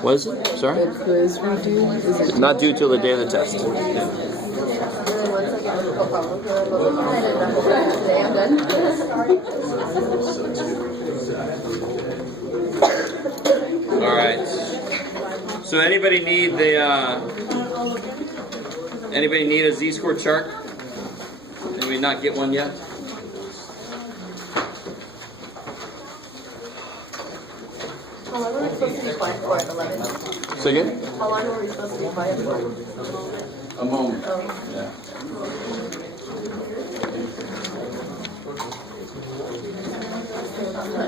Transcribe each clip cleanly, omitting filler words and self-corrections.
What is it? Sorry? The quiz redo? Is it Not due till the day of the test. All right. So anybody need a z-score chart? Anybody not get one yet? How long were we supposed to be quiet for at 11? Say again? How long were we supposed to be quiet for? A moment. Oh. Yeah.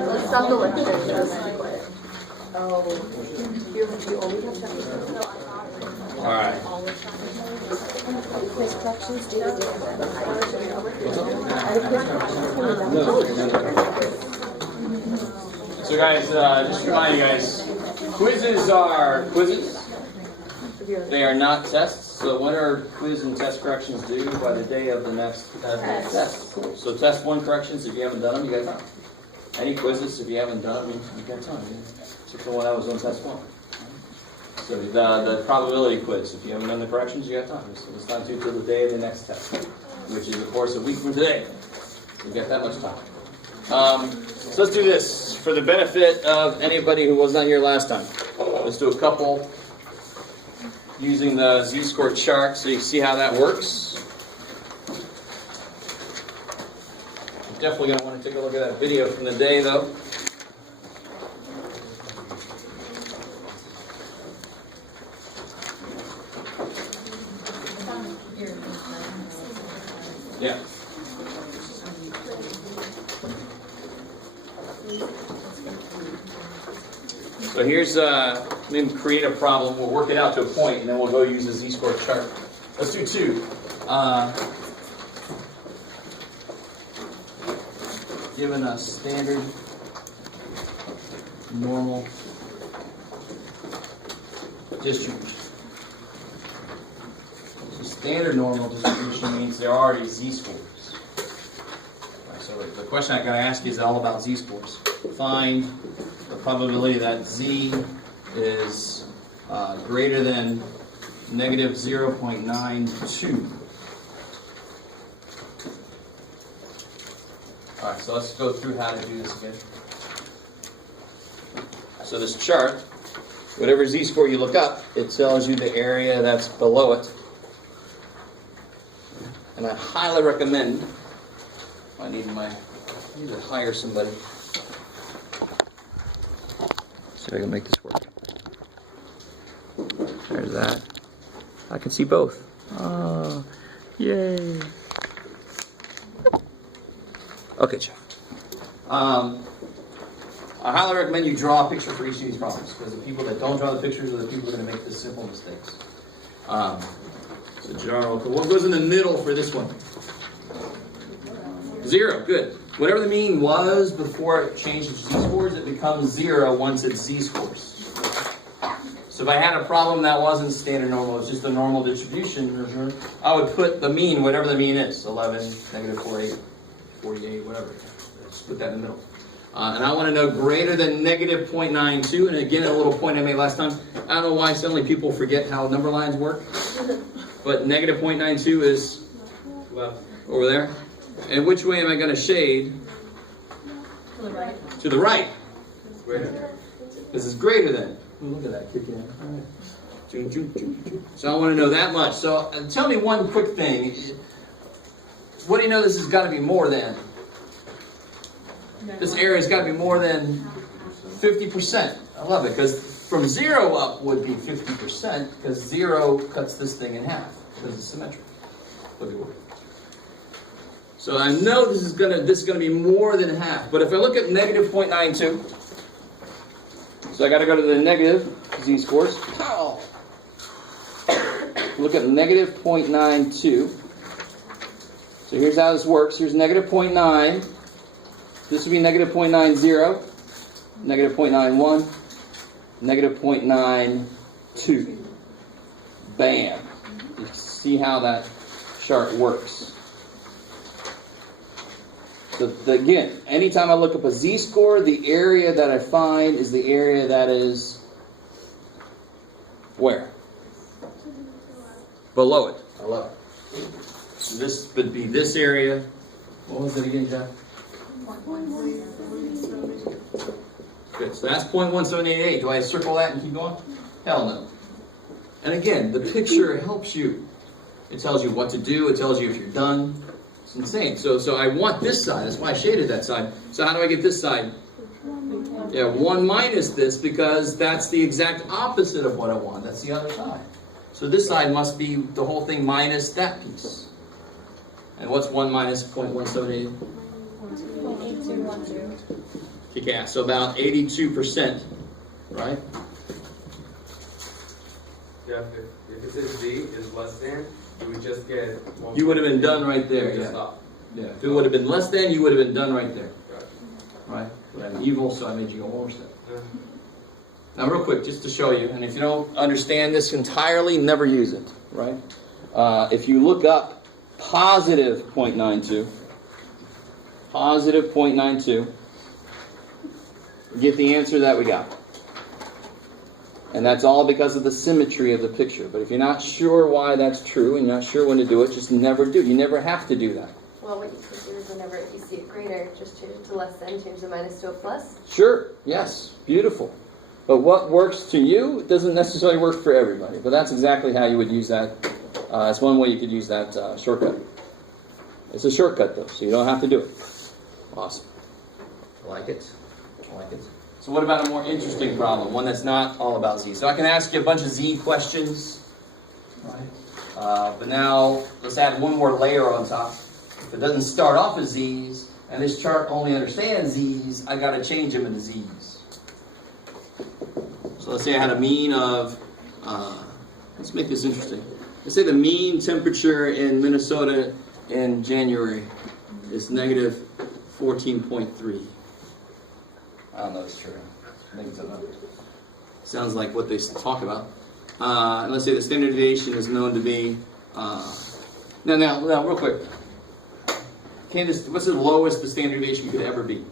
Let's stop the lecture and just be quiet. Oh. You only have 10 minutes. All right. Quiz corrections do different. So guys, just remind you guys, quizzes are quizzes. They are not tests. So what are quiz and test corrections due by the day of the next test? So test 1 corrections, if you haven't done them, you got time. Any quizzes, if you haven't done them, you got time. Except for one that was on test 1. So the probability quiz, if you haven't done the corrections, you got time. It's not due till the day of the next test, which is, of course, a week from today. You got that much time. So let's do this for the benefit of anybody who was not here last time. Let's do a couple using the z-score chart so you can see how that works. You're definitely going to want to take a look at that video from the day, though. Yeah. So here's, let me create a problem. We'll work it out to a point, and then we'll go use a z-score chart. Let's do 2. Given a standard, normal distribution. So standard normal distribution means there are already z-scores. Right, so the question I got to ask you is all about z-scores. Find the probability that z is greater than negative 0.92. All right, so let's go through how to do this again. So this chart, whatever z-score you look up, it tells you the area that's below it. And I highly recommend, I need to hire somebody. See if I can make this work. There's that. I can see both. Oh, yay. Okay, Jeff. I highly recommend you draw a picture for each of these problems, because the people that don't draw the pictures are the people who are going to make the simple mistakes. So draw, what goes in the middle for this one? 0, good. Whatever the mean was before it changed to z-scores, it becomes 0 once it's z-scores. So if I had a problem that wasn't standard normal, it's just a normal distribution, I would put the mean, whatever the mean is, 11, negative 48, 48, whatever. Just put that in the middle. And I want to know greater than negative 0.92. And again, a little point I made last time. I don't know why suddenly people forget how number lines work. But negative 0.92 is over there. And which way am I going to shade? To the right. To the right. Greater. This is greater than. Look at that kicking in. So I want to know that much. So tell me one quick thing. What do you know this has got to be more than? This area has got to be more than 50%. I love it, because from 0 up would be 50%, because 0 cuts this thing in half, because it's symmetric. So I know this is gonna be more than half. But if I look at negative 0.92, so I got to go to the negative z-scores. Look at negative 0.92. So here's how this works. Here's negative 0.9. This would be negative 0.90, negative 0.91, negative 0.92. Bam. You see how that chart works. Again, anytime I look up a z-score, the area that I find is the area that is where? Below it. Below it. So this would be this area. What was it again, Jeff? Good. So that's 0.1788. Do I circle that and keep going? Hell no. And again, the picture helps you. It tells you what to do. It tells you if you're done. It's insane. So I want this side. That's why I shaded that side. So how do I get this side? Yeah, 1 minus this, because that's the exact opposite of what I want. That's the other side. So this side must be the whole thing minus that piece. And what's 1 minus 0.178? 8210. Kick ass. So about 82%, right? Yeah, if it says Z is less than, you would just get one. You would have been done right there, Just yeah. stop. Yeah. If it would have been less than, you would have been done right there. Gotcha. Right? But I'm evil, so I made you go one more step. Yeah. Now, real quick, just to show you, and if you don't understand this entirely, never use it, right? If you look up positive 0.92, get the answer that we got. And that's all because of the symmetry of the picture. But if you're not sure why that's true, and you're not sure when to do it, just never do. You never have to do that. Well, what you could do is whenever you see it greater, just change it to less than, change the minus to a plus. Sure, yes, beautiful. But what works to you doesn't necessarily work for everybody. But that's exactly how you would use that. That's one way you could use that shortcut. It's a shortcut, though, so you don't have to do it. Awesome. I like it. I like it. So what about a more interesting problem? One that's not all about Z. So I can ask you a bunch of Z questions. Right. But now, let's add one more layer on top. If it doesn't start off as Z's, and this chart only understands Z's, I got to change them into Z's. So let's say I had a mean of, let's make this interesting. Let's say the mean temperature in Minnesota in January is negative 14.3. I don't know if it's true. I think it's a number. Sounds like what they talk about. And let's say the standard deviation is known to be, now, real quick. What's the lowest the standard deviation could ever be?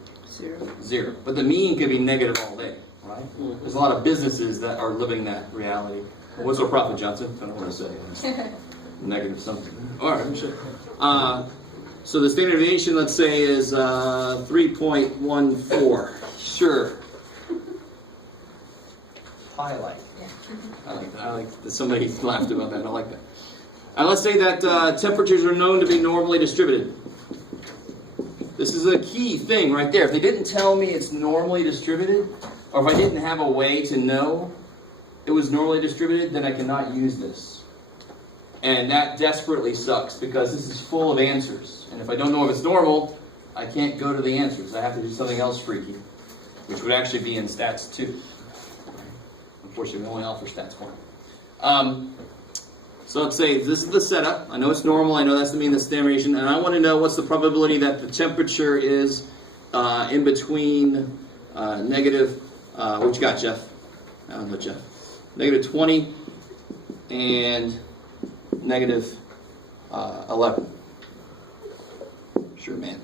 0. But the mean could be negative all day, right? There's a lot of businesses that are living that reality. What's our profit, Johnson? I don't want to say. Negative something. All right, sure. So the standard deviation, let's say, is 3.14. Sure. I like that. I like that somebody laughed about that. I like that. And let's say that temperatures are known to be normally distributed. This is a key thing right there. If they didn't tell me it's normally distributed, or if I didn't have a way to know it was normally distributed, then I cannot use this. And that desperately sucks, because this is full of answers. And if I don't know if it's normal, I can't go to the answers. I have to do something else freaky, which would actually be in stats 2. Unfortunately, we only offer stats 1. So let's say this is the setup. I know it's normal. I know that's the mean, the standard deviation. And I want to know what's the probability that the temperature is in between negative, what you got, Jeff? I don't know, Jeff. Negative 20 and negative 11. Sure, man.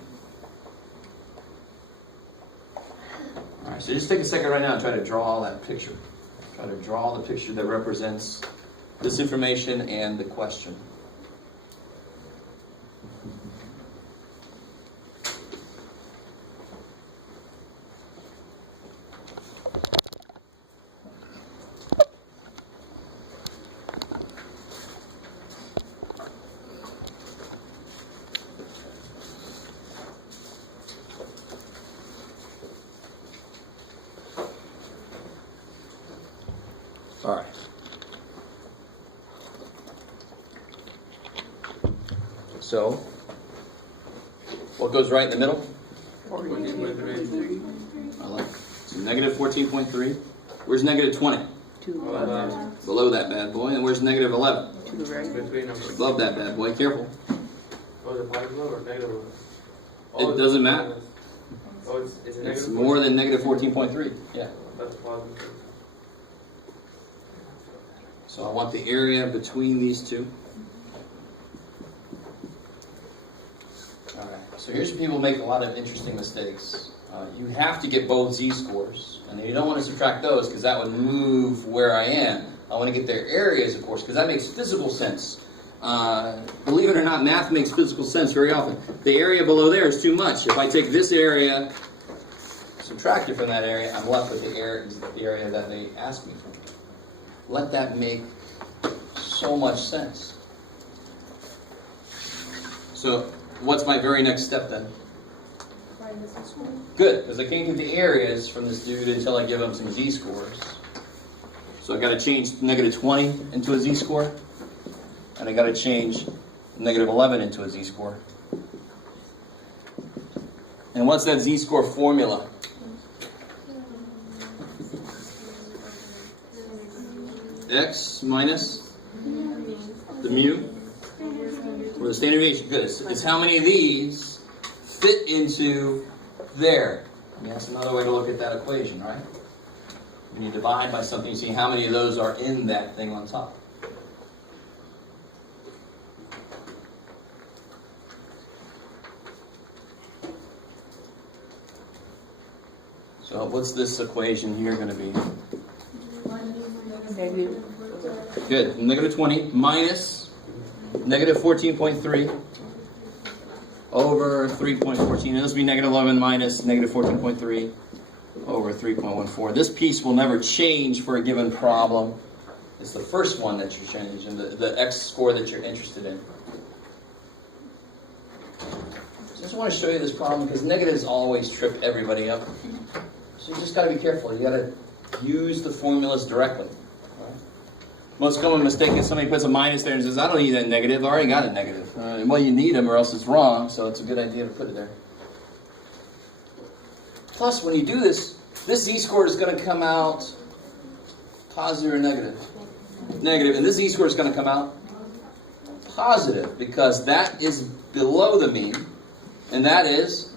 All right, so just take a second right now and try to draw that picture. Try to draw the picture that represents this information and the question. All right. So, what goes right in the middle? 14.3. I like it. So negative 14.3. Where's negative 20? Below that bad boy. And where's negative 11? Between numbers. Above that bad boy. Careful. Oh, is it positive or negative? It doesn't matter. Oh, it's a negative. It's more than negative 14.3. Yeah. That's positive. So I want the area between these two. Alright, so So here's where people make a lot of interesting mistakes. You have to get both z-scores, and you don't want to subtract those because that would move where I am. I want to get their areas, of course, because that makes physical sense. Believe it or not, math makes physical sense very often. The area below there is too much. If I take this area, subtract it from that area, I'm left with the area that they asked me for. Let that make so much sense. So, what's my very next step then? Good, because I can't get the areas from this dude until I give him some z-scores. So I got to change negative 20 into a z-score, and I got to change negative 11 into a z-score. And what's that z-score formula? X minus the mu, or the standard deviation. Good. It's how many of these fit into there. I mean, that's another way to look at that equation, right? When you divide by something, you see how many of those are in that thing on top. So what's this equation here going to be? Negative. Good. Negative 20 minus negative 14.3 over 3.14. And this will be negative 11 minus negative 14.3 over 3.14. This piece will never change for a given problem. It's the first one that you change, and the x score that you're interested in. So I just want to show you this problem because negatives always trip everybody up. So you just got to be careful. You got to use the formulas directly. Right? Most common mistake is somebody puts a minus there and says, I don't need that negative. I already got a negative. Well, you need them or else it's wrong, so it's a good idea to put it there. Plus, when you do this, this z-score is going to come out positive or negative. Negative, and this z-score is going to come out positive because that is below the mean, and that is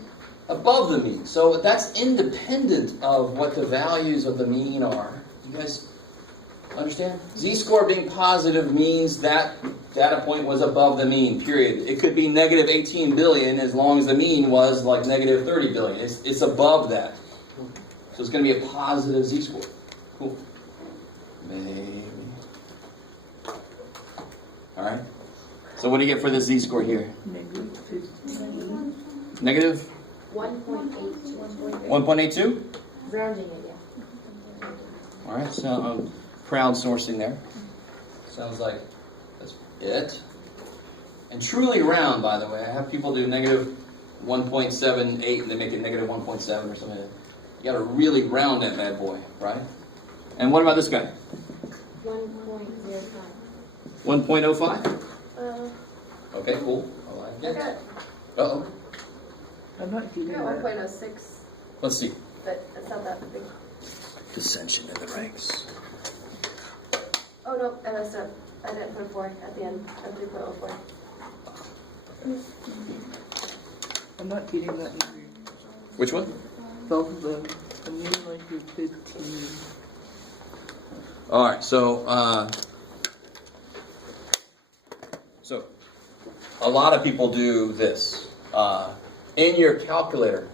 above the mean. So that's independent of what the values of the mean are. You guys understand? Z-score being positive means that data point was above the mean, period. It could be negative 18 billion as long as the mean was like negative 30 billion. It's above that. So it's going to be a positive z-score. Cool. Maybe. All right. So what do you get for this z-score here? Negative 15. Negative? 1.82. 1.82? Rounding it, yeah. All right, so I'm crowdsourcing there. Sounds like that's it. And truly round, by the way. I have people do negative 1.78 and they make it negative 1.7 or something. You got to really round that bad boy, right? And what about this guy? 1.05. 1.05? Okay, cool. I like I it. got, Uh-oh. I'm not I getting got that. 1.06, Let's see. but it's not that big. Dissension in the ranks. Oh no, I messed up. I didn't put a 4 at the end of 3.04. I'm not getting that either. Which one? Both of them. I'm getting like your 15. All right, so a lot of people do this. In your calculator,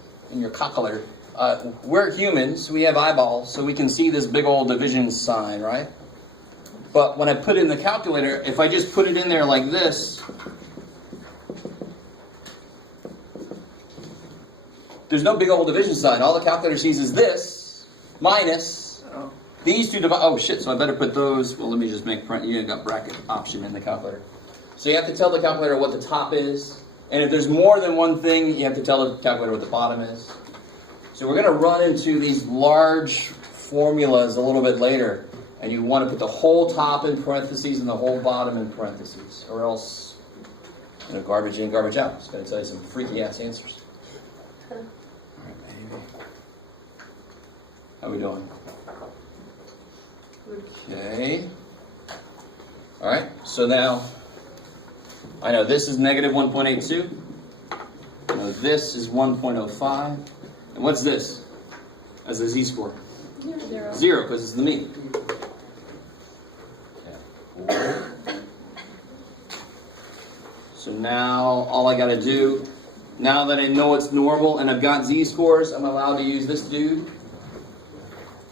we're humans, we have eyeballs, so we can see this big old division sign, right? But when I put it in the calculator, if I just put it in there like this, there's no big old division sign. All the calculator sees is this minus these two divide. Oh shit! So I better put those. Well, let me just make print. You got bracket option in the calculator. So you have to tell the calculator what the top is, and if there's more than one thing, you have to tell the calculator what the bottom is. So we're going to run into these large formulas a little bit later, and you want to put the whole top in parentheses and the whole bottom in parentheses, or else, garbage in, garbage out. It's going to tell you some freaky ass answers. All right, baby. How we doing? Okay. All right. So now, I know this is negative 1.82. I know this is 1.05. And what's this as a z-score? 0. 0, because it's the mean. Okay. So now all I got to do Now that I know it's normal and I've got z-scores, I'm allowed to use this dude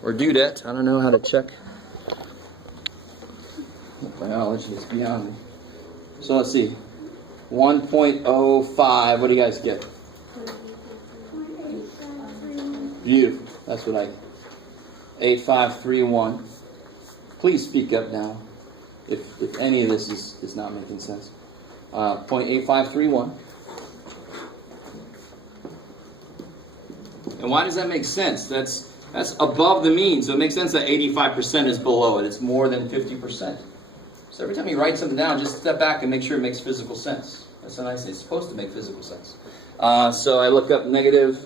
or dudette. I don't know how to check. Biology is beyond me. So let's see. 1.05. What do you guys get? Beautiful. That's what I get. 8531. Please speak up now if any of this is not making sense. 0.8531. And why does that make sense? That's above the mean, so it makes sense that 85% is below it. It's more than 50%. So every time you write something down, just step back and make sure it makes physical sense. That's what I say. It's supposed to make physical sense. So I look up negative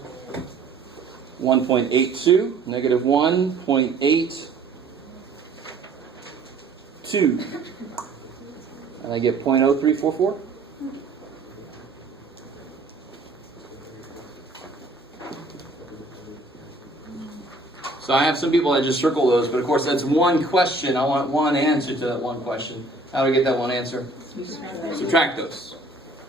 1.82, negative 1.82, and I get 0.0344. So I have some people that just circle those, but of course that's one question. I want one answer to that one question. How do I get that one answer? Subtract those.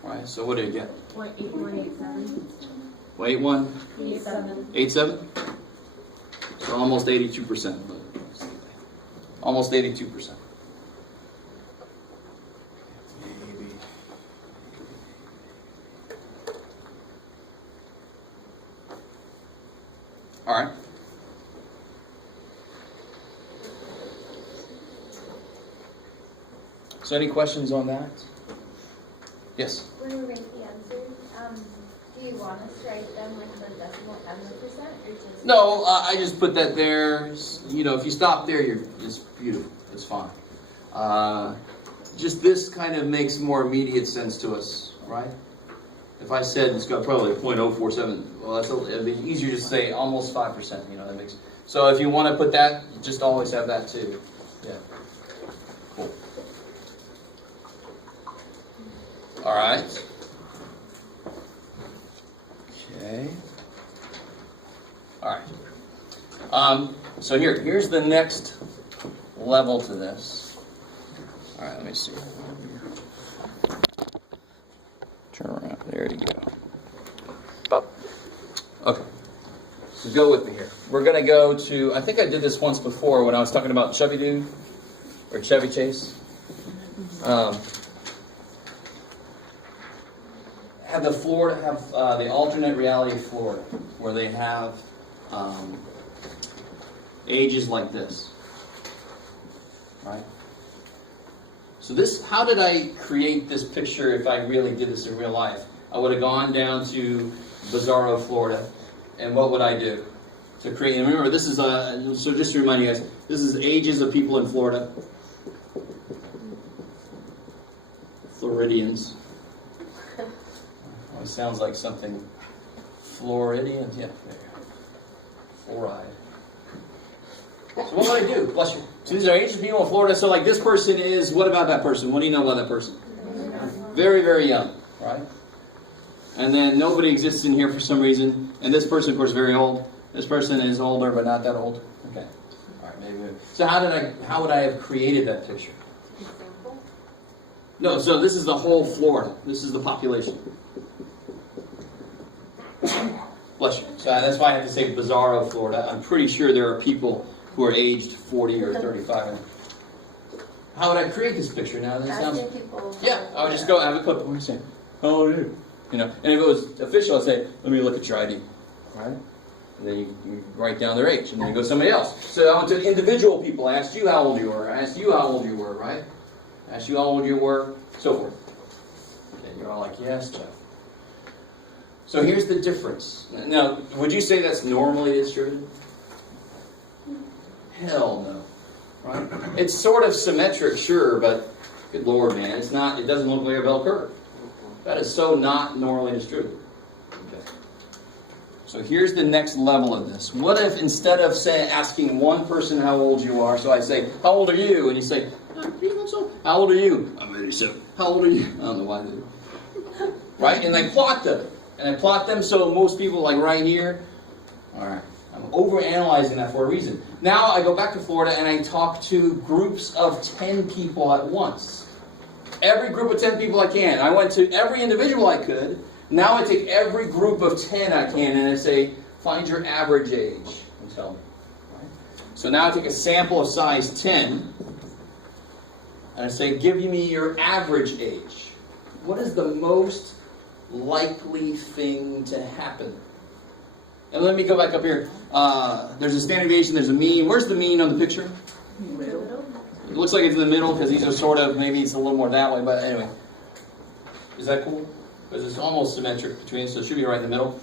All right, so what do you get? 0.8187. 87? So almost 82%. Almost 82%. All right. So any questions on that? Yes? When we write the answers, do you want us to write them with the decimal and the percent, or just? No, I just put that there. You know, if you stop there, it's beautiful. It's fine. Just this kind of makes more immediate sense to us, right? If I said it's got probably 0.047, well, it'd be easier to say almost 5%. You know, that makes. So if you want to put that, just always have that too. Yeah. Cool. All right. Okay. All right. So here's the next level to this. All right, let me see. Turn around. There you go. Okay. So go with me here. We're going to go to, I think I did this once before when I was talking about Chevy Dude or Chevy Chase. Have the alternate reality of Florida, where they have ages like this, right? So this, how did I create this picture? If I really did this in real life, I would have gone down to Bizarro, Florida, and what would I do to create? And remember, this is so just to remind you guys, this is ages of people in Florida, Floridians. It sounds like something Floridians, yeah, there you go. Fluoride. So what would I do? Bless you. So these are ages of people in Florida. So like this person is, what about that person? What do you know about that person? Very, very young, right? And then nobody exists in here for some reason. And this person, of course, is very old. This person is older, but not that old. Okay. All right, maybe. So how would I have created that picture? No, so this is the whole Florida. This is the population. Bless you. So that's why I had to say Bizarro, Florida. I'm pretty sure there are people who are aged 40 or 35. How would I create this picture now? That sounds. Yeah, I would just go have a clip. What are you saying? How old are you? You know, and if it was official, I'd say, "Let me look at your ID." Right? And then you write down their age, and then you go to somebody else. So I went to individual people. I asked you how old you were. I asked you how old you were. Right? I asked you how old you were. So forth. And you're all like, "Yes, Jeff." So here's the difference. Now, would you say that's normally distributed? Hell no. Right? It's sort of symmetric, sure, but good Lord, man, it's not. It doesn't look like a bell curve. That is so not normally distributed. Okay. So here's the next level of this. What if instead of asking one person how old you are, so I say, "How old are you?" and you say, "I'm 3 months old." "How old are you?" "I'm 87." "How old are you?" I don't know why they do. Right? And I plot them. And I plot them so most people, like right here, all right, I'm overanalyzing that for a reason. Now I go back to Florida and I talk to groups of 10 people at once. Every group of 10 people I can. I went to every individual I could, Now I take every group of 10 I can and I say, find your average age and tell me. Right? So now I take a sample of size 10 and I say, give me your average age. What is the most likely thing to happen? And let me go back up here. There's a standard deviation, there's a mean. Where's the mean on the picture? It looks like it's in the middle because these are sort of, maybe it's a little more that way, but anyway. Is that cool? Because it's almost symmetric between, so it should be right in the middle.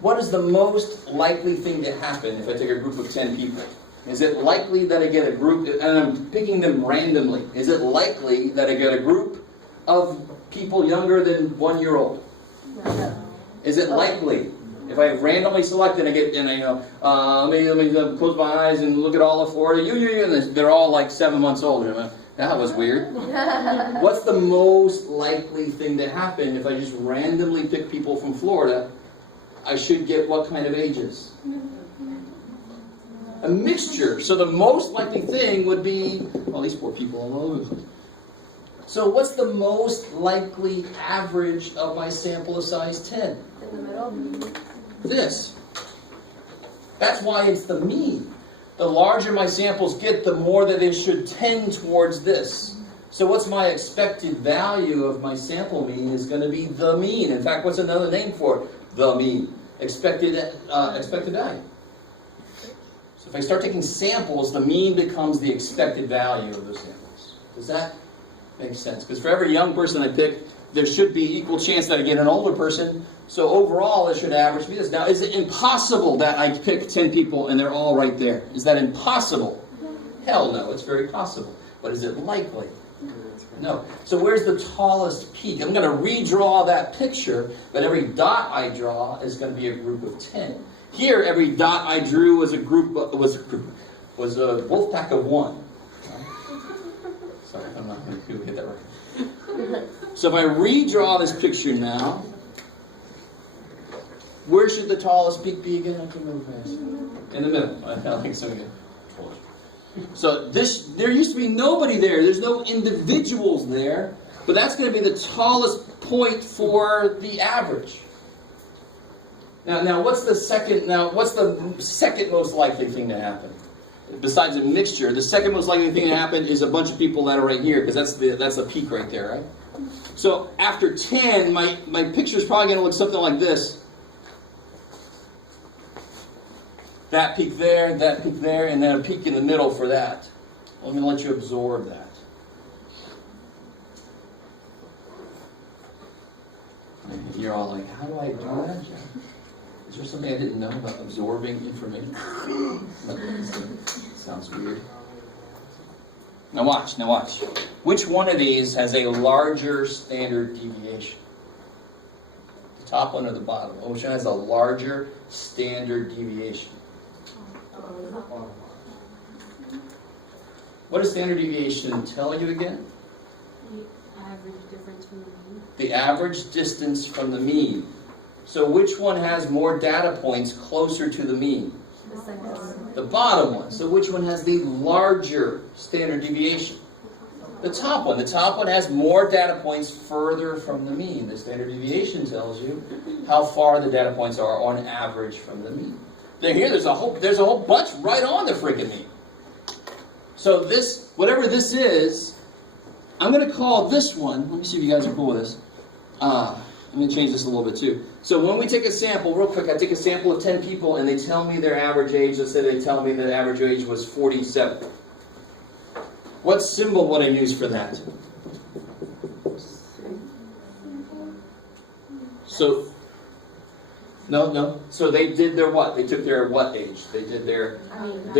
What is the most likely thing to happen if I take a group of 10 people? Is it likely that I get a group, and I'm picking them randomly, is it likely that I get a group of people younger than 1 year old? Is it likely? If I randomly select and I get, and let me close my eyes and look at all of Florida, and they're all like 7 months old. That was weird. What's the most likely thing to happen if I just randomly pick people from Florida? I should get what kind of ages? A mixture. So the most likely thing would be, well, these poor people all over. So what's the most likely average of my sample of size 10? In the middle. This. That's why it's the mean. The larger my samples get, the more that they should tend towards this. So what's my expected value of my sample mean is going to be the mean. In fact, what's another name for it? The mean. Expected value. So if I start taking samples, the mean becomes the expected value of those samples. Does that make sense? Because for every young person I pick, there should be equal chance that I get an older person. So overall, it should average me this. Now, is it impossible that I pick 10 people and they're all right there? Is that impossible? Hell no, it's very possible. But is it likely? No. So where's the tallest peak? I'm going to redraw that picture, but every dot I draw is going to be a group of 10. Here, every dot I drew was a wolf pack of 1. Sorry, I'm not going to get that right. So if I redraw this picture now, where should the tallest peak be again? I can move fast. In the middle. I think so again. So there used to be nobody there. There's no individuals there, but that's going to be the tallest point for the average. Now what's the second most likely thing to happen? Besides a mixture, the second most likely thing to happen is a bunch of people that are right here, because that's the peak right there, right? So after 10, my picture is probably going to look something like this. That peak there, and then a peak in the middle for that. Let me let you absorb that. You're all like, how do I do that, Jeff? Is there something I didn't know about absorbing information? Sounds weird. Now watch. Which one of these has a larger standard deviation? The top one or the bottom? Which one has a larger standard deviation? What does standard deviation tell you again? The average difference from the mean. The average distance from the mean. So which one has more data points closer to the mean? The second one. The bottom one. So which one has the larger standard deviation? The top one. The top one has more data points further from the mean. The standard deviation tells you how far the data points are on average from the mean. There's a whole bunch right on the freaking mean. So this, whatever this is, I'm going to call this one. Let me see if you guys are cool with this. I'm going to change this a little bit too. So when we take a sample, real quick, I take a sample of 10 people and they tell me their average age. Let's say they tell me the average age was 47. What symbol would I use for that? So, no. So they did their what? They took their what age? They did their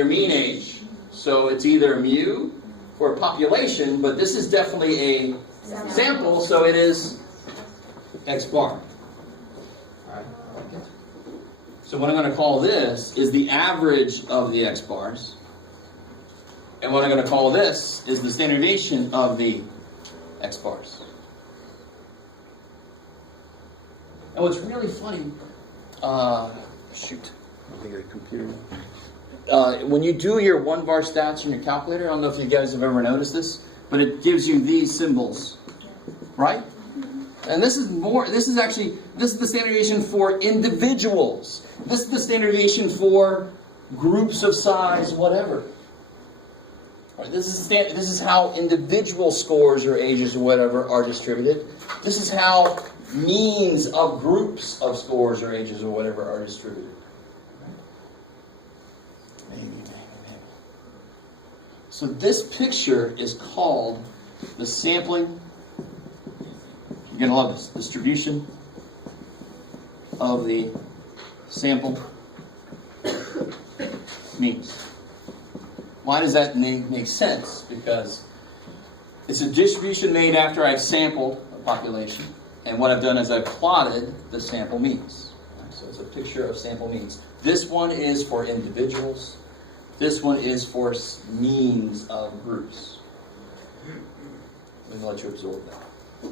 mean age. So it's either mu for population, but this is definitely a sample, so it is X bar. Alright, I like it. So what I'm going to call this is the average of the X bars. And what I'm going to call this is the standard deviation of the X bars. And what's really funny, shoot, I think I computer. When you do your 1-bar stats in your calculator, I don't know if you guys have ever noticed this, but it gives you these symbols, right? And this is the standard deviation for individuals. This is the standard deviation for groups of size, whatever. Right, this is how individual scores or ages or whatever are distributed. This is how means of groups of scores or ages or whatever are distributed. So this picture is called the sampling, you're going to love this, distribution of the sample means. Why does that make sense? Because it's a distribution made after I've sampled a population, and what I've done is I've plotted the sample means. So it's a picture of sample means. This one is for individuals. This one is for means of groups. I'm going to let you absorb that.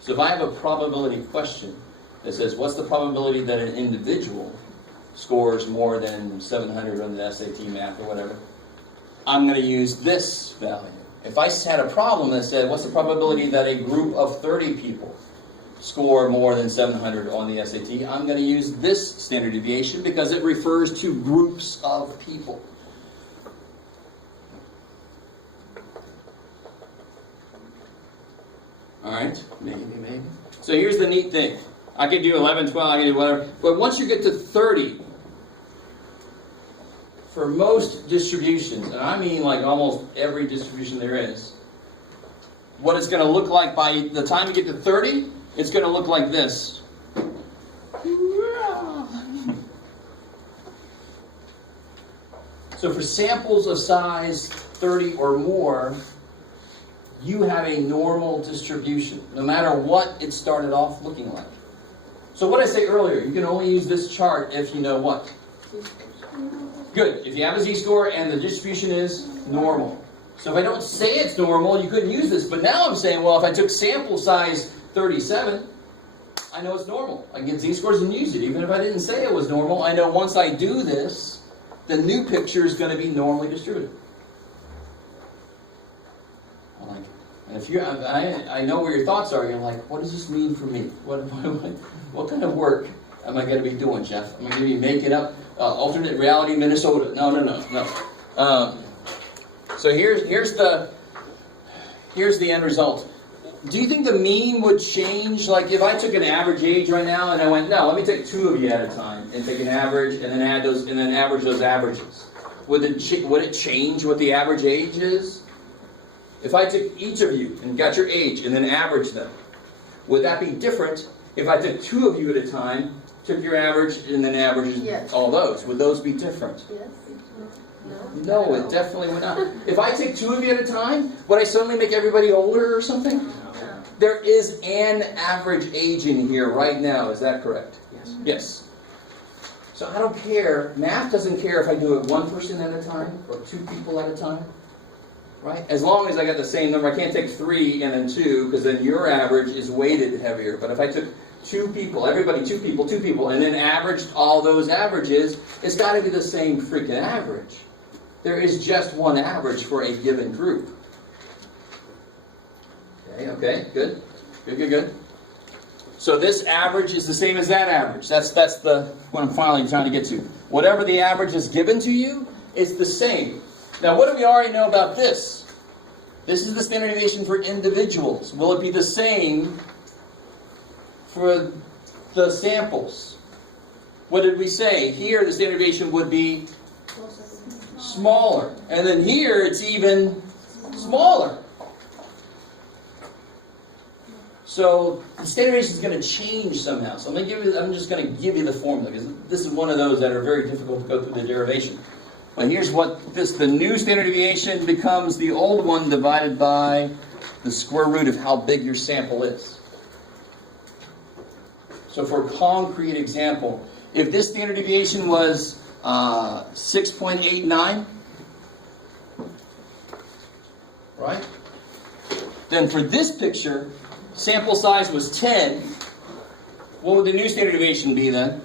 So if I have a probability question that says, what's the probability that an individual scores more than 700 on the SAT math or whatever, I'm going to use this value. If I had a problem that said, what's the probability that a group of 30 people score more than 700 on the SAT, I'm going to use this standard deviation because it refers to groups of people. Alright, maybe. So here's the neat thing. I could do 11, 12, I could do whatever. But once you get to 30, for most distributions, and I mean like almost every distribution there is, what it's going to look like by the time you get to 30, it's going to look like this. So for samples of size 30 or more, you have a normal distribution, no matter what it started off looking like. So what I say earlier, you can only use this chart if you know what? Good. If you have a z-score and the distribution is normal. So if I don't say it's normal, you couldn't use this. But now I'm saying, well, if I took sample size 37, I know it's normal. I can get z-scores and use it. Even if I didn't say it was normal, I know once I do this, the new picture is going to be normally distributed. I like it. And if you're, I know where your thoughts are. You're like, what does this mean for me? What kind of work am I going to be doing, Jeff? Am I going to be making up alternate reality Minnesota? No. So here's the end result. Do you think the mean would change? Like if I took an average age right now and I went, no, let me take two of you at a time and take an average and then add those and then average those averages. Would it change what the average age is? If I took each of you and got your age and then averaged them, would that be different if I took two of you at a time, took your average and then averaged all those? Would those be different? Yes. No, it definitely would not. If I take two of you at a time, would I suddenly make everybody older or something? No. There is an average age in here right now. Is that correct? Yes. Yes. So I don't care. Math doesn't care if I do it one person at a time or two people at a time. Right? As long as I got the same number. I can't take 3 and then 2 because then your average is weighted heavier. But if I took 2 people, everybody 2 people, and then averaged all those averages, it's got to be the same freaking average. There is just one average for a given group. Okay, good. So this average is the same as that average. That's what I'm finally trying to get to. Whatever the average is given to you, it's the same. Now, what do we already know about this? This is the standard deviation for individuals. Will it be the same for the samples? What did we say? Here, the standard deviation would be smaller. And then here, it's even smaller. So the standard deviation is going to change somehow. So I'm just going to give you the formula, because this is one of those that are very difficult to go through the derivation. Well, here's what the new standard deviation becomes the old one divided by the square root of how big your sample is. So for a concrete example, if this standard deviation was 6.89, right? Then for this picture, sample size was 10. What would the new standard deviation be then?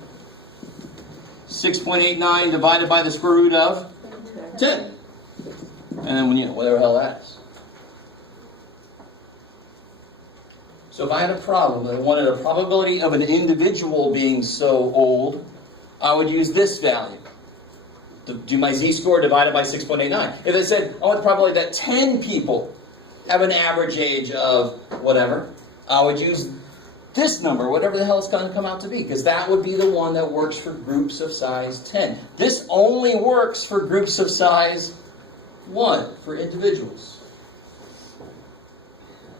6.89 divided by the square root of 10. And then whatever the hell that is. So if I had a problem and I wanted a probability of an individual being so old, I would use this value. Do my z-score divided by 6.89. If I said, I want the probability that 10 people have an average age of whatever, I would use this number, whatever the hell it's going to come out to be, because that would be the one that works for groups of size 10. This only works for groups of size 1, for individuals.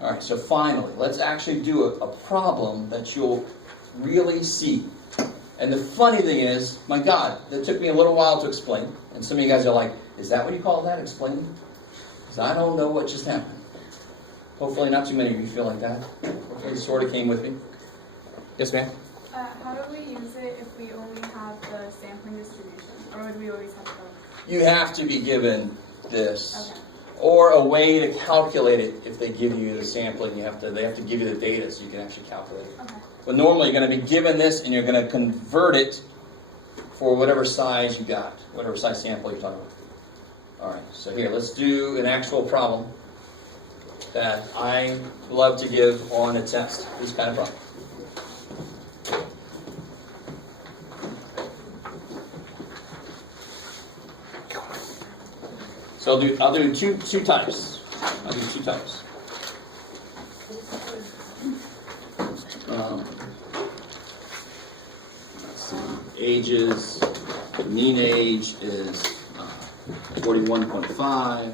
All right, so finally, let's actually do a problem that you'll really see. And the funny thing is, my God, that took me a little while to explain. And some of you guys are like, is that what you call that, explaining? Because I don't know what just happened. Hopefully not too many of you feel like that. Hopefully it sort of came with me. Yes, ma'am? How do we use it if we only have the sampling distribution? Or would we always have both? You have to be given this. Okay. Or a way to calculate it if they give you the sampling. They have to give you the data so you can actually calculate it. Okay. But normally you're going to be given this and you're going to convert it for whatever size you got, whatever size sample you're talking about. All right, so here, let's do an actual problem that I love to give on a test, this kind of problem. So I'll do two types. I'll do two types. Let's see. Ages. The mean age is 41.5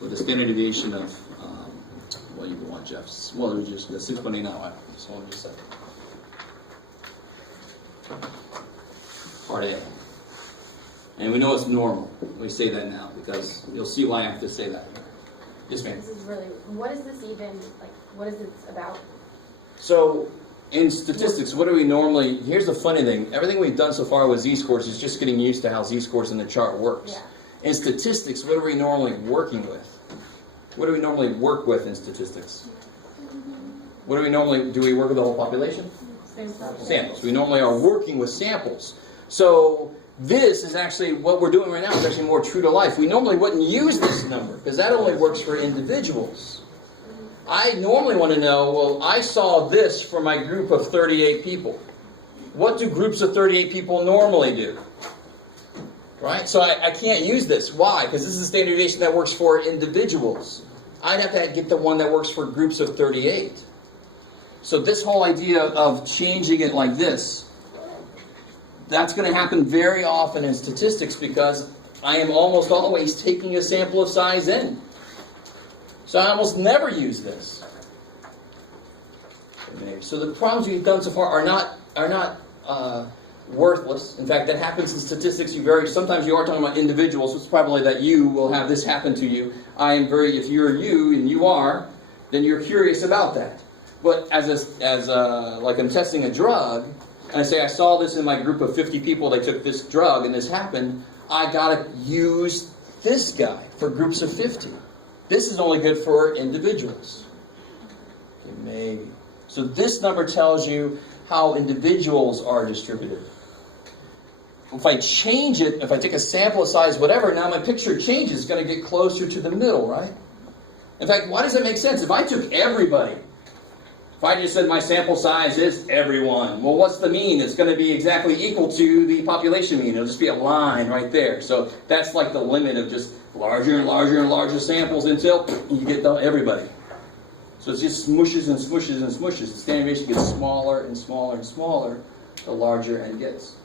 with a standard deviation of what you want, Jeff? Well, we just 6.89. This one just said. Part A. And we know it's normal. We say that now because you'll see why I have to say that. Yes, ma'am. This is really, what is this even, like, what is it about? So, in statistics, what do we normally, here's the funny thing, everything we've done so far with z-scores is just getting used to how z-scores in the chart works. Yeah. In statistics, what are we normally working with? What do we normally work with in statistics? What do we work with the whole population? Samples. We normally are working with samples. So, this is actually, what we're doing right now is actually more true to life. We normally wouldn't use this number, because that only works for individuals. I normally want to know, well, I saw this for my group of 38 people. What do groups of 38 people normally do? Right? So I can't use this. Why? Because this is a standard deviation that works for individuals. I'd have to get the one that works for groups of 38. So this whole idea of changing it like this, that's going to happen very often in statistics because I am almost always taking a sample of size n. So I almost never use this. So the problems we've done so far are not worthless. In fact, that happens in statistics. Sometimes you are talking about individuals, so it's probably that you will have this happen to you. If you're you and you are, then you're curious about that. But like I'm testing a drug, and I say I saw this in my group of 50 people, they took this drug and this happened, I gotta use this guy for groups of 50. This is only good for individuals. Okay, maybe. So this number tells you how individuals are distributed. If I change it, if I take a sample of size whatever, now my picture changes. It's going to get closer to the middle, right? In fact, why does that make sense? If I took everybody, if I just said my sample size is everyone, well, what's the mean? It's going to be exactly equal to the population mean. It'll just be a line right there. So that's like the limit of just larger and larger and larger samples until you get everybody. So it just smushes and smushes and smushes. The standard deviation gets smaller and smaller and smaller the larger it gets.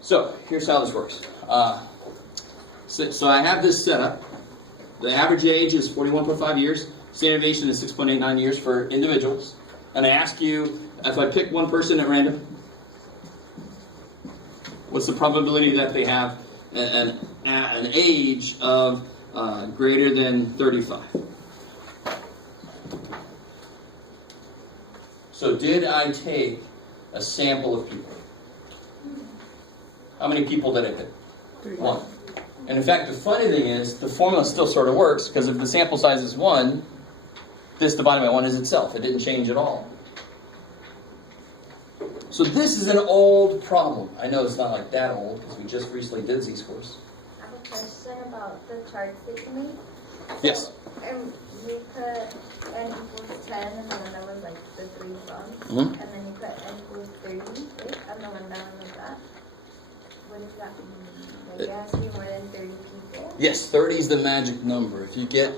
So here's how this works. So I have this set up. The average age is 41.5 years. Standard deviation is 6.89 years for individuals. And I ask you, if I pick one person at random, what's the probability that they have an age of greater than 35? So did I take a sample of people? How many people did I pick? 1. And in fact, the funny thing is, the formula still sort of works, because if the sample size is 1, this divided by 1 is itself. It didn't change at all. So this is an old problem. I know it's not like that old, because we just recently did z-scores. I have a question about the charts that you made. Yes. we put n equals 10 and the one that was like the 3 bumps, Mhm. and then you put n equals 30, right? And the one down was that. What does that mean? Like it has to be more than 30 people? Yes, 30 is the magic number. If you get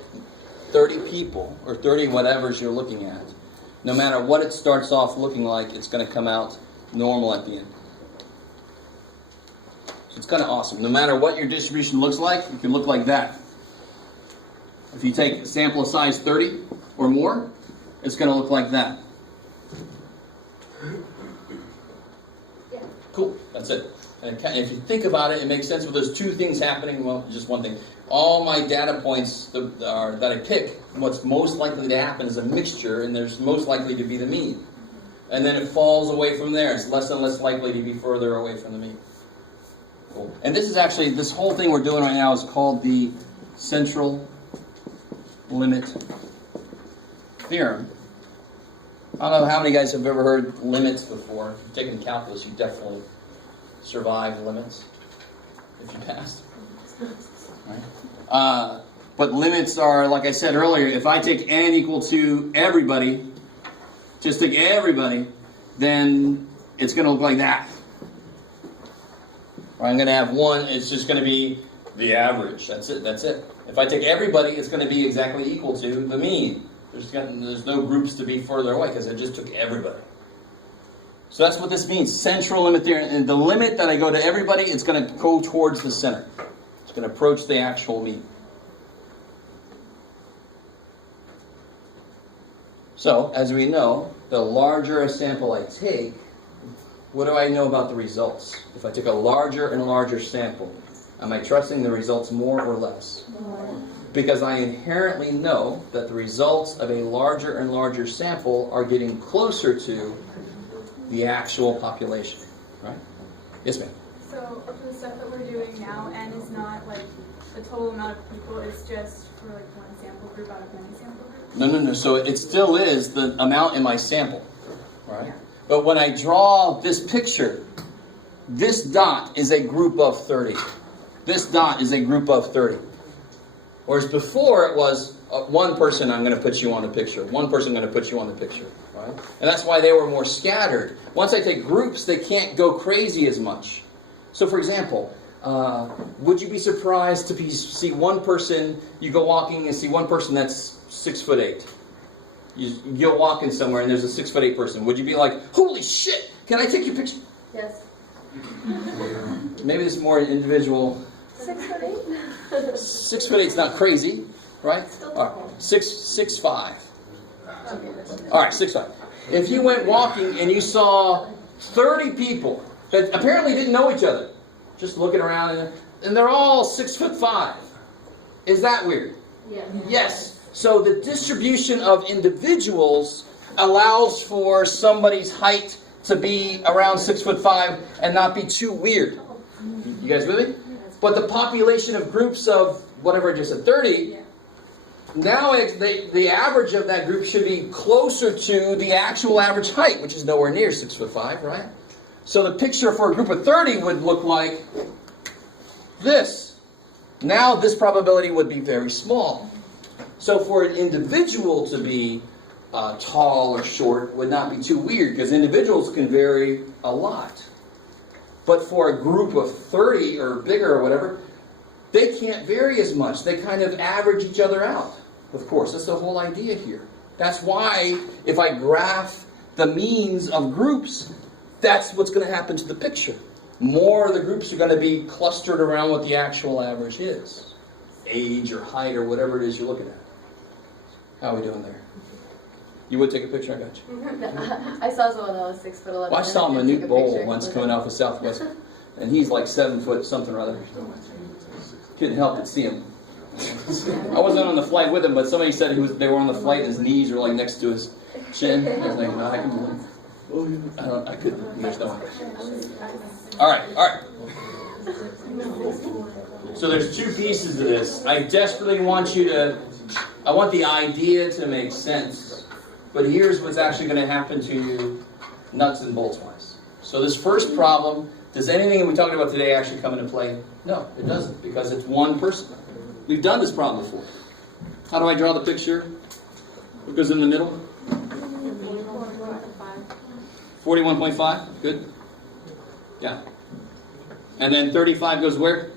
30 people, or 30 whatevers you're looking at, no matter what it starts off looking like, it's going to come out normal at the end. So it's kind of awesome. No matter what your distribution looks like, it can look like that. If you take a sample size 30 or more, it's going to look like that. Yeah. Cool, that's it. And if you think about it, it makes sense. Well, there's two things happening. Well, just one thing. All my data points that I pick, what's most likely to happen is a mixture, and there's most likely to be the mean. And then it falls away from there. It's less and less likely to be further away from the mean. Cool. And this is actually, this whole thing we're doing right now is called the central limit theorem. I don't know how many guys have ever heard limits before. If you've taken calculus, you definitely survived limits if you passed. Right? But limits are, like I said earlier, if I take n equal to everybody, just take everybody, then it's going to look like that. Or I'm going to have one, it's just going to be the average. That's it. That's it. If I take everybody, it's going to be exactly equal to the mean. There's no groups to be further away because I just took everybody. So that's what this means. Central limit theorem. And the limit that I go to everybody, it's going to go towards the center. It's going to approach the actual mean. So, as we know, the larger a sample I take, what do I know about the results? If I take a larger and larger sample, am I trusting the results more or less? More. Because I inherently know that the results of a larger and larger sample are getting closer to the actual population. Right? Yes, ma'am? So for the stuff that we're doing now, n is not like the total amount of people, it's just for like one sample group out of many sample groups? No. So it still is the amount in my sample. Right? Yeah. But when I draw this picture, this dot is a group of 30. This dot is a group of 30. Whereas before it was one person, I'm going to put you on the picture. One person, I'm going to put you on the picture. Right? And that's why they were more scattered. Once I take groups, they can't go crazy as much. So for example, would you be surprised to see one person, you go walking and see one person that's 6'8". You go walking somewhere and there's a 6'8" person. Would you be like, holy shit, can I take your picture? Yes. Maybe it's more individual. 6'8"? 6'8" is not crazy, right? All right. 6'5". All right, 6'5". If you went walking and you saw 30 people that apparently didn't know each other, just looking around, and they're all 6'5", is that weird? Yeah. Yes. So the distribution of individuals allows for somebody's height to be around 6'5" and not be too weird. You guys with me? But the population of groups of whatever I just said, 30. Now the average of that group should be closer to the actual average height, which is nowhere near 6'5", right? So the picture for a group of 30 would look like this. Now this probability would be very small. So for an individual to be tall or short would not be too weird, because individuals can vary a lot. But for a group of 30 or bigger or whatever, they can't vary as much. They kind of average each other out. Of course, that's the whole idea here. That's why if I graph the means of groups, that's what's going to happen to the picture. More of the groups are going to be clustered around what the actual average is. Age or height or whatever it is you're looking at. How are we doing there? You would take a picture? I got you. I saw someone that was 6'11". Well, I saw Manute Bowl once coming off of Southwest, and he's like 7 foot something or other. Couldn't help but see him. I wasn't on the flight with him, but somebody said they were on the flight and his knees were like next to his chin. I was like, no, I can believe. I couldn't. There's no one. All right. So there's two pieces to this. I desperately want I want the idea to make sense. But here's what's actually going to happen to you nuts and bolts wise. So this first problem, does anything that we talked about today actually come into play? No, it doesn't, because it's one person. We've done this problem before. How do I draw the picture? What goes in the middle? 41.5, good. Yeah. And then 35 goes where?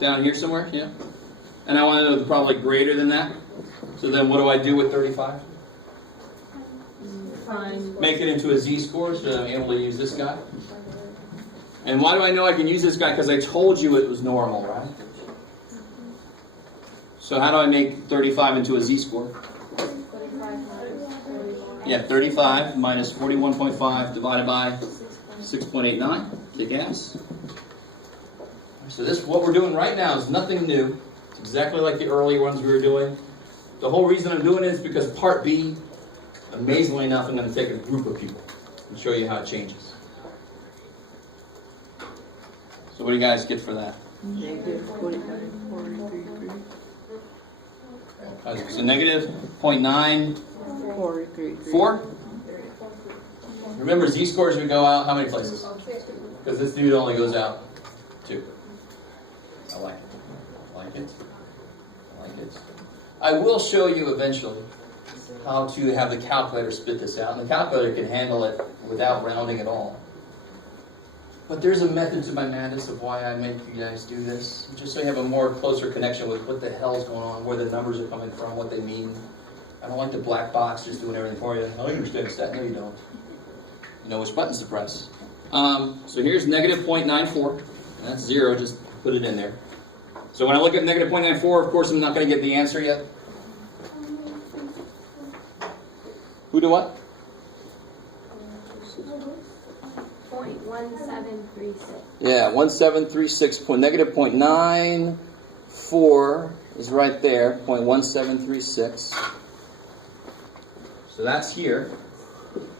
Down here somewhere, yeah. And I want it probably greater than that. So then what do I do with 35? Make it into a z-score so that I'm able to use this guy. And why do I know I can use this guy? Because I told you it was normal, right? So how do I make 35 into a z-score? Yeah, 35 minus 41.5 divided by 6.89. Kick ass. So this, what we're doing right now is nothing new. It's exactly like the earlier ones we were doing. The whole reason I'm doing it is because part B, amazingly enough, I'm going to take a group of people and show you how it changes. So what do you guys get for that? Negative 0.9433. So negative 0.9. 4? Remember, z-scores would go out how many places? Because this dude only goes out 2. I like it. I like it. I like it. I will show you eventually how to have the calculator spit this out. And the calculator can handle it without rounding at all. But there's a method to my madness of why I make you guys do this. Just so you have a more closer connection with what the hell's going on, where the numbers are coming from, what they mean. I don't like the black box just doing everything for you. I understand stat. No, you don't. You know which buttons to press. So here's negative 0.94. That's 0. Just put it in there. So when I look at negative 0.94, of course, I'm not going to get the answer yet. Who do what? 0.1736. Yeah, 1736. Negative 0.94 is right there. 0.1736. So that's here.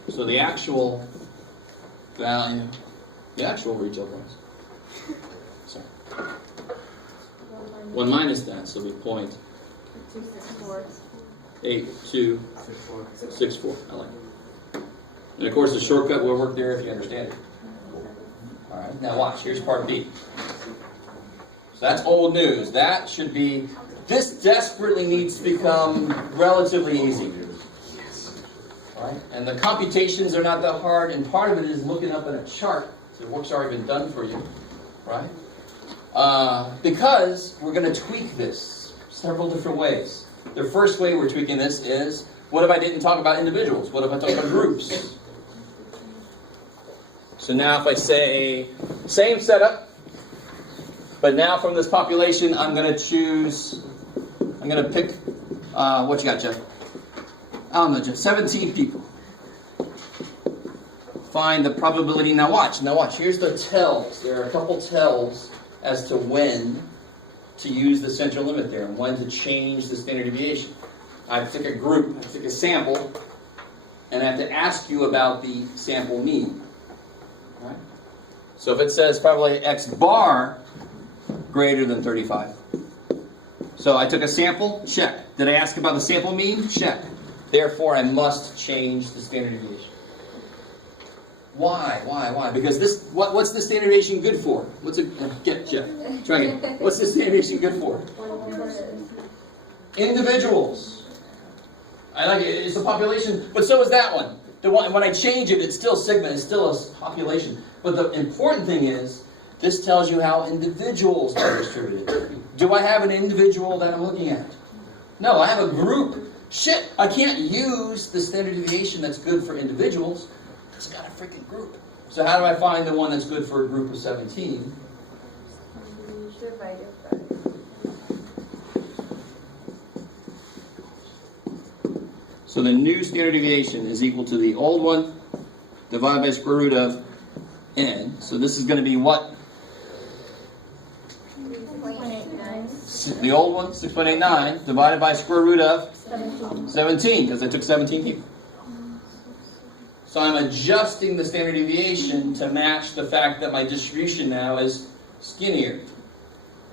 So the actual value, the actual retail price. Sorry. 1 minus that, so it'll be 0.8264. I like it. And of course, the shortcut will work there if you understand it. All right. Now watch. Here's part B. So that's old news. That should be. This desperately needs to become relatively easy. Right? And the computations are not that hard, and part of it is looking up in a chart. So the work's already been done for you, right? Because we're going to tweak this several different ways. The first way we're tweaking this is, what if I didn't talk about individuals? What if I talk about groups? So now if I say, same setup, but now from this population, I'm going to pick, what you got, Jeff? I don't know, Jeff, 17 people. Find the probability. Now watch. Here's the tells. There are a couple tells as to when to use the central limit there and when to change the standard deviation. I take a group, I take a sample, and I have to ask you about the sample mean. Right? So if it says probably X bar greater than 35. So I took a sample, check. Did I ask about the sample mean? Check. Therefore, I must change the standard deviation. Why? Because this, what's the standard deviation good for? Get Jeff. Try again. What's the standard deviation good for? Individuals. I like it. It's a population, but so is that one. The one when I change it, it's still sigma. It's still a population. But the important thing is, this tells you how individuals are distributed. Do I have an individual that I'm looking at? No, I have a group. Shit, I can't use the standard deviation that's good for individuals. It's got a freaking group. So how do I find the one that's good for a group of 17? Divide it by. So the new standard deviation is equal to the old one divided by square root of n. So this is going to be what? 6.89. The old one, 6.89, divided by square root of 17, because I took 17 people. So I'm adjusting the standard deviation to match the fact that my distribution now is skinnier.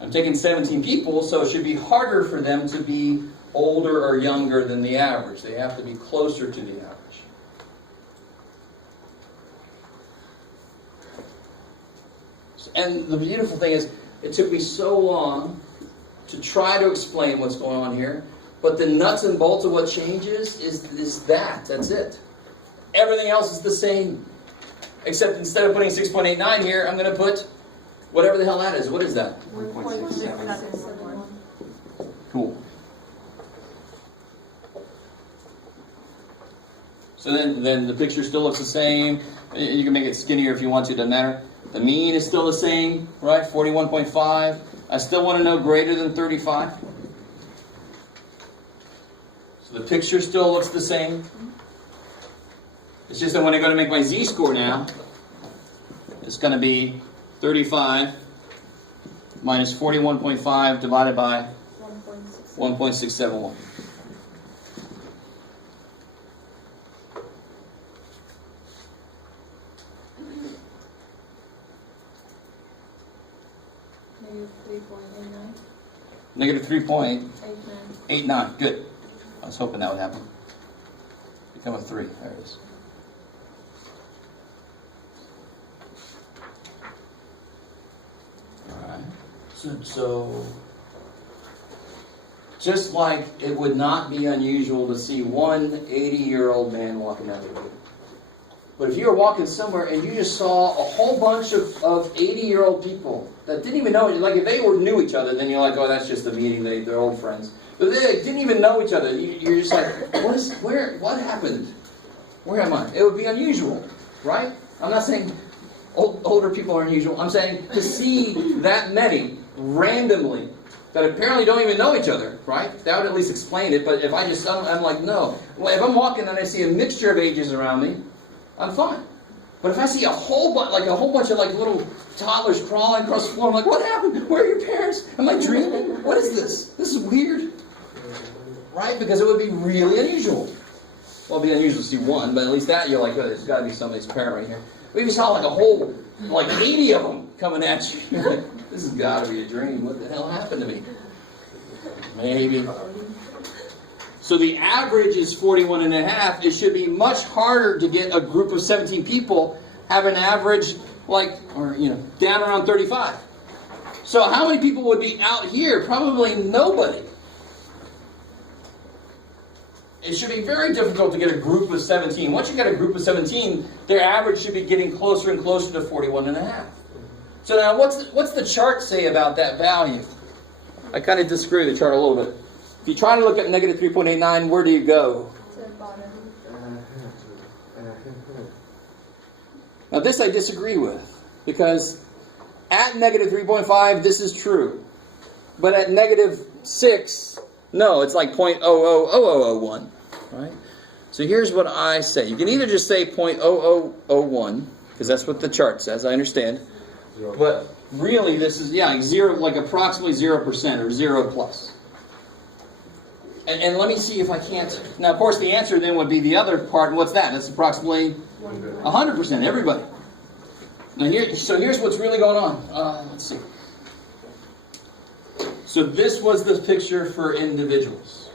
I'm taking 17 people, so it should be harder for them to be older or younger than the average. They have to be closer to the average. And the beautiful thing is, it took me so long to try to explain what's going on here. But the nuts and bolts of what changes is that. That's it. Everything else is the same. Except instead of putting 6.89 here, I'm going to put whatever the hell that is. What is that? 1.671. Cool. So then the picture still looks the same. You can make it skinnier if you want to, doesn't matter. The mean is still the same, right? 41.5. I still want to know greater than 35. So the picture still looks the same. It's just that when I go to make my z-score now, it's going to be 35 minus 41.5 divided by 1.671. Negative 3.89. Good. I was hoping that would happen. Become a 3. There it is. Alright. So just like it would not be unusual to see one 80-year-old man walking down the road. But if you were walking somewhere and you just saw a whole bunch of 80-year-old people that didn't even know, like if they knew each other, then you're like, oh, that's just a meeting, they're old friends. But they didn't even know each other. You're just like, what happened? Where am I? It would be unusual, right? I'm not saying older people are unusual. I'm saying to see that many randomly that apparently don't even know each other, right? That would at least explain it. But if I'm like, no. Well, if I'm walking and I see a mixture of ages around me, I'm fine. But if I see a whole bunch of little toddlers crawling across the floor, I'm like, what happened? Where are your parents? Am I dreaming? What is this? This is weird. Right? Because it would be really unusual. Well, it'd be unusual to see one, but at least that you're like, oh, there's got to be somebody's parent right here. But if you saw like a whole, 80 of them coming at you, you're like, this has got to be a dream. What the hell happened to me? Maybe. So the average is 41.5. It should be much harder to get a group of 17 people have an average down around 35. So how many people would be out here? Probably nobody. It should be very difficult to get a group of 17. Once you get a group of 17, their average should be getting closer and closer to 41.5. So now what's the chart say about that value? I kind of disagree with the chart a little bit. If you try to look at negative 3.89, where do you go? To the bottom. Now this I disagree with, because at negative 3.5, this is true. But at negative 6, no, it's like 0.000001, right? So here's what I say. You can either just say 0.0001, because that's what the chart says, I understand. But really this is, zero, like approximately 0% or 0 plus. And let me see if I can't. Now, of course, the answer then would be the other part. What's that? That's approximately 100%. Everybody. Now, here's what's really going on. Let's see. So this was the picture for individuals,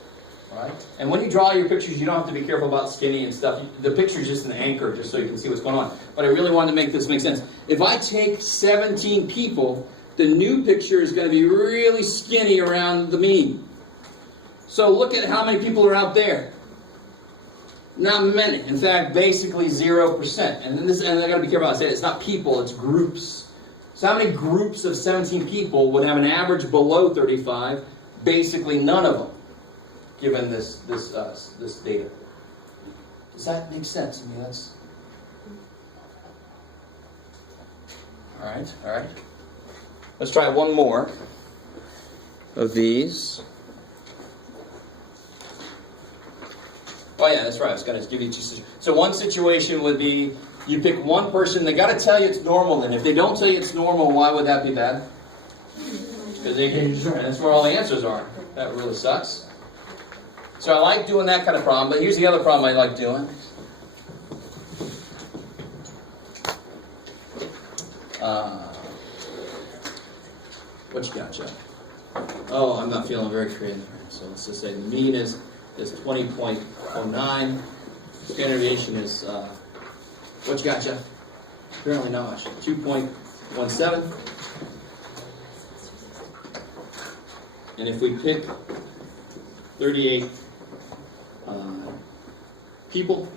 right? And when you draw your pictures, you don't have to be careful about skinny and stuff. The picture is just an anchor, just so you can see what's going on. But I really wanted to make this make sense. If I take 17 people, the new picture is going to be really skinny around the mean. So look at how many people are out there. Not many. In fact, basically 0%. And I got to be careful how I say it. It's not people, it's groups. So how many groups of 17 people would have an average below 35? Basically none of them, given this data. Does that make sense? I mean, that's all right. Let's try one more of these. Oh yeah, that's right. I was going to give you two. So one situation would be you pick one person. They got to tell you it's normal. And if they don't tell you it's normal, why would that be bad? Because that's where all the answers are. That really sucks. So I like doing that kind of problem. But here's the other problem I like doing. What you got, Jeff? Oh, I'm not feeling very creative. So let's just say the mean is 20.09. Standard deviation is, what you got, Jeff? Apparently not much. 2.17. And if we pick 38 people,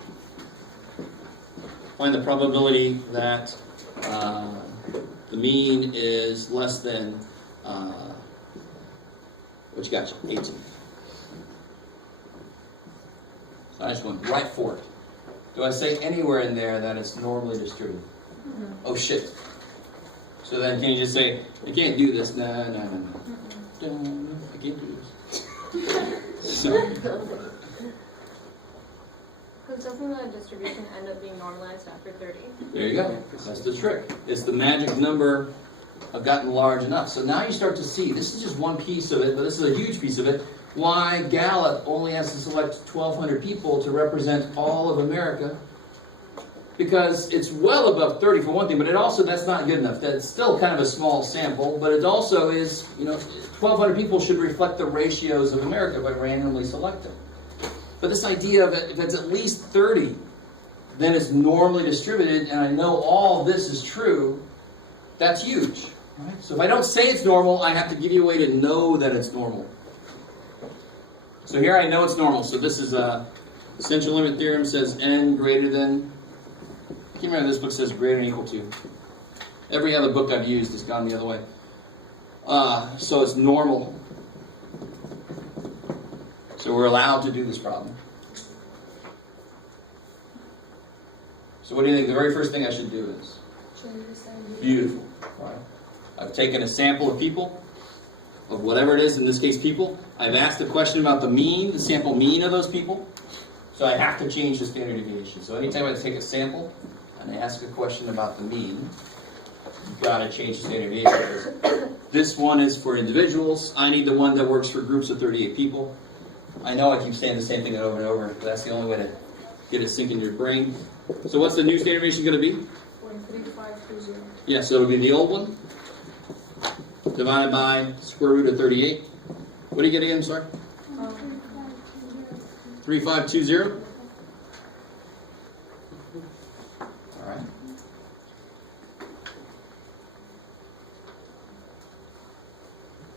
find the probability that the mean is less than, what you got, 18. So I just went right for it. Do I say anywhere in there that it's normally distributed? Oh shit. So then can you just say, I can't do this? No. I can't do this. So, Because doesn't the distribution end up being normalized after 30? there you go. That's the trick. It's the magic number of gotten large enough. So now you start to see, this is just one piece of it, but this is a huge piece of it, why Gallup only has to select 1,200 people to represent all of America. Because it's well above 30 for one thing, but it also, that's not good enough. That's still kind of a small sample, but it also is, 1,200 people should reflect the ratios of America by randomly selecting. But this idea of it, if it's at least 30, then it's normally distributed, and I know all this is true, that's huge. Right? So if I don't say it's normal, I have to give you a way to know that it's normal. So here I know it's normal. So this is the central limit theorem says n greater than, I can't remember, this book says greater than or equal to. Every other book I've used has gone the other way. So it's normal. So we're allowed to do this problem. So what do you think the very first thing I should do is? Beautiful. Right. I've taken a sample of people, of whatever it is, in this case people. I've asked a question about the mean, the sample mean of those people. So I have to change the standard deviation. So anytime I take a sample and I ask a question about the mean, you've got to change the standard deviation. This one is for individuals. I need the one that works for groups of 38 people. I know I keep saying the same thing over and over, but that's the only way to get it sink into your brain. So what's the new standard deviation going to be? 13520. Yeah, so it'll be the old one divided by square root of 38. What do you get again, sorry? 3520. All right.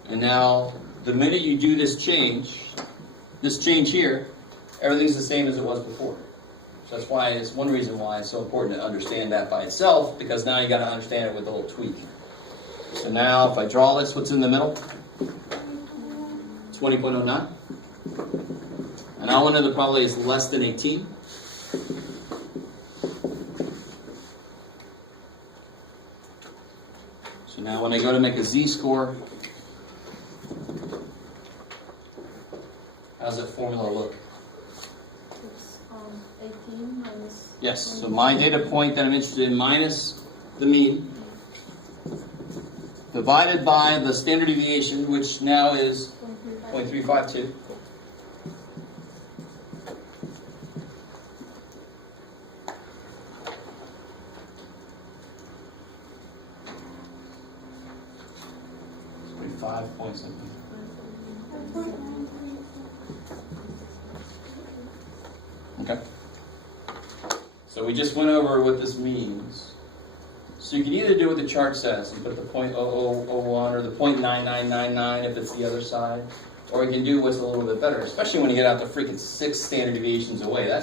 And now, the minute you do this change here, everything's the same as it was before. So that's why, it's one reason why it's so important to understand that by itself, because now you got to understand it with a little tweak. So now, if I draw this, what's in the middle? 20.09. And all I know the probability is less than 18. So now when I go to make a z-score, how does that formula look? It's 18 minus... Yes, so my data point that I'm interested in minus the mean, divided by the standard deviation, which now is 0.352. Point something. Okay. So we just went over what this means. So you can either do what the chart says and put the 0.0001 or the 0.9999 if it's the other side, or you can do what's a little bit better, especially when you get out to freaking 6 standard deviations away. That's